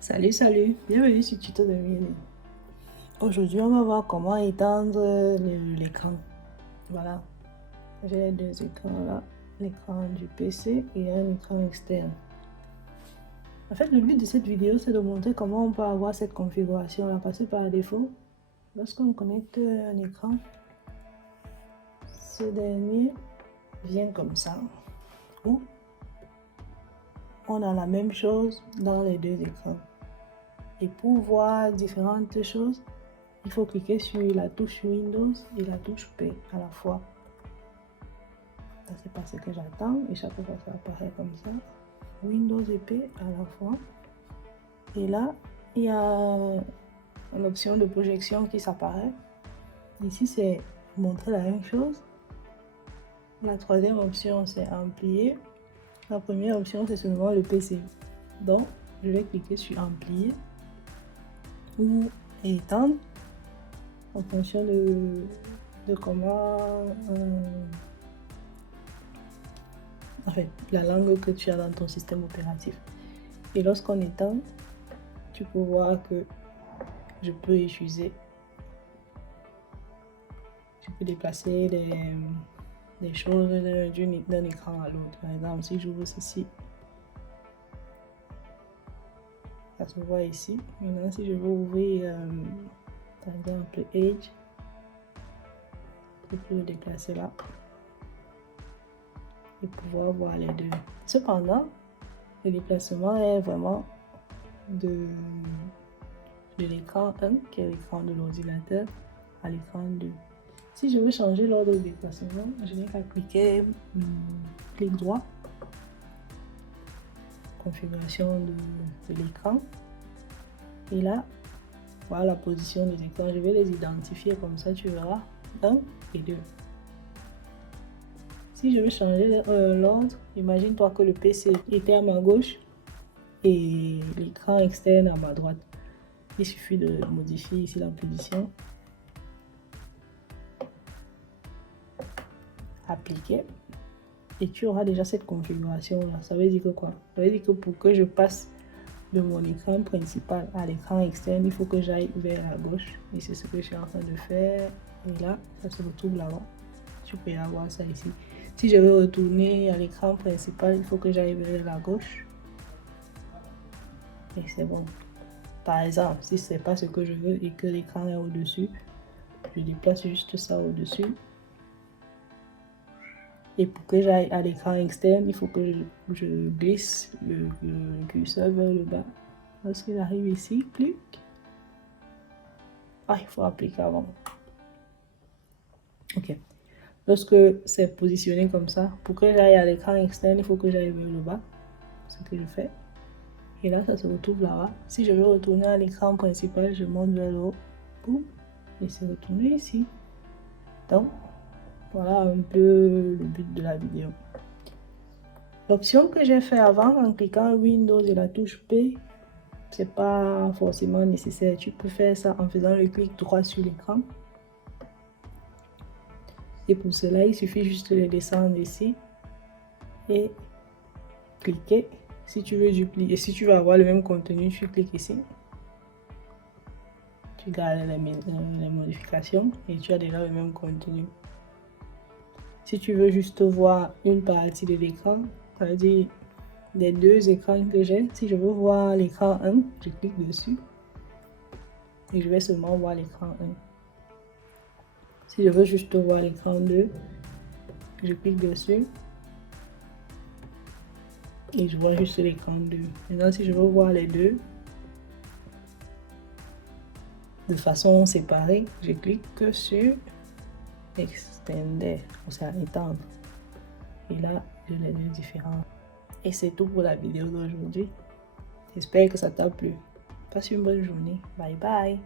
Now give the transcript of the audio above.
Salut, bienvenue sur Tuto de Miel. Aujourd'hui, on va voir comment étendre l'écran. Voilà, j'ai les deux écrans là, l'écran du PC et un écran externe. En fait, le but de cette vidéo, c'est de montrer comment on peut avoir cette configuration là, parce que par défaut, lorsqu'on connecte un écran, ce dernier vient comme ça, ou on a la même chose dans les deux écrans. Et pour voir différentes choses, il faut cliquer sur la touche Windows et la touche P à la fois. Ça, c'est parce que j'attends et chaque fois ça apparaît comme ça. Windows et P à la fois. Et là, il y a une option de projection qui s'apparaît. Ici, c'est montrer la même chose. La troisième option, c'est amplier. La première option, c'est seulement le PC. Donc, je vais cliquer sur amplier ou étendre en fonction de comment en fait, la langue que tu as dans ton système opératif. Et lorsqu'on étend, tu peux voir que je peux utiliser, je peux déplacer des choses d'un écran à l'autre. Par exemple, si j'ouvre ceci, ça se voit ici. Maintenant, si je veux ouvrir, par exemple, Edge, je peux le déplacer là et pouvoir voir les deux. Cependant, le déplacement est vraiment de l'écran 1, qui est l'écran de l'ordinateur, à l'écran 2. Si je veux changer l'ordre de déplacement, je n'ai qu'à cliquer clic droit, configuration de l'écran, et là, voilà la position des écrans. Je vais les identifier comme ça, tu verras, 1 et 2. Si je veux changer l'ordre, imagine-toi que le PC était à ma gauche et l'écran externe à ma droite. Il suffit de modifier ici la position. Appliquer. Et tu auras déjà cette configuration là. Ça veut dire que quoi? Ça veut dire que pour que je passe de mon écran principal à l'écran externe, il faut que j'aille vers la gauche. Et c'est ce que je suis en train de faire. Et là, ça se retrouve là-bas. Tu peux y avoir ça ici. Si je veux retourner à l'écran principal, il faut que j'aille vers la gauche. Et c'est bon. Par exemple, si ce n'est pas ce que je veux et que l'écran est au-dessus, je déplace juste ça au-dessus. Et pour que j'aille à l'écran externe, il faut que je glisse le curseur vers le bas. Lorsqu'il arrive ici, clic. Ah, il faut appliquer avant. Ok. Lorsque c'est positionné comme ça, pour que j'aille à l'écran externe, il faut que j'aille vers le bas. Ce que je fais. Et là, ça se retrouve là-bas. Si je veux retourner à l'écran principal, je monte vers le haut. Boum. Et c'est retourné ici. Donc, voilà un peu le but de la vidéo. L'option que j'ai fait avant en cliquant Windows et la touche P, c'est pas forcément nécessaire. Tu peux faire ça en faisant le clic droit sur l'écran. Et pour cela, il suffit juste de descendre ici et cliquer. Si tu veux dupliquer, si tu veux avoir le même contenu, tu cliques ici. Tu gardes les modifications et tu as déjà le même contenu. Si tu veux juste voir une partie de l'écran, c'est-à-dire des deux écrans que j'ai, si je veux voir l'écran 1, je clique dessus et je vais seulement voir l'écran 1. Si je veux juste voir l'écran 2, je clique dessus et je vois juste l'écran 2. Maintenant, si je veux voir les deux de façon séparée, je clique que sur extender, c'est-à-dire étendre. Et là, je les deux différents. Et c'est tout pour la vidéo d'aujourd'hui. J'espère que ça t'a plu. Passe une bonne journée. Bye bye.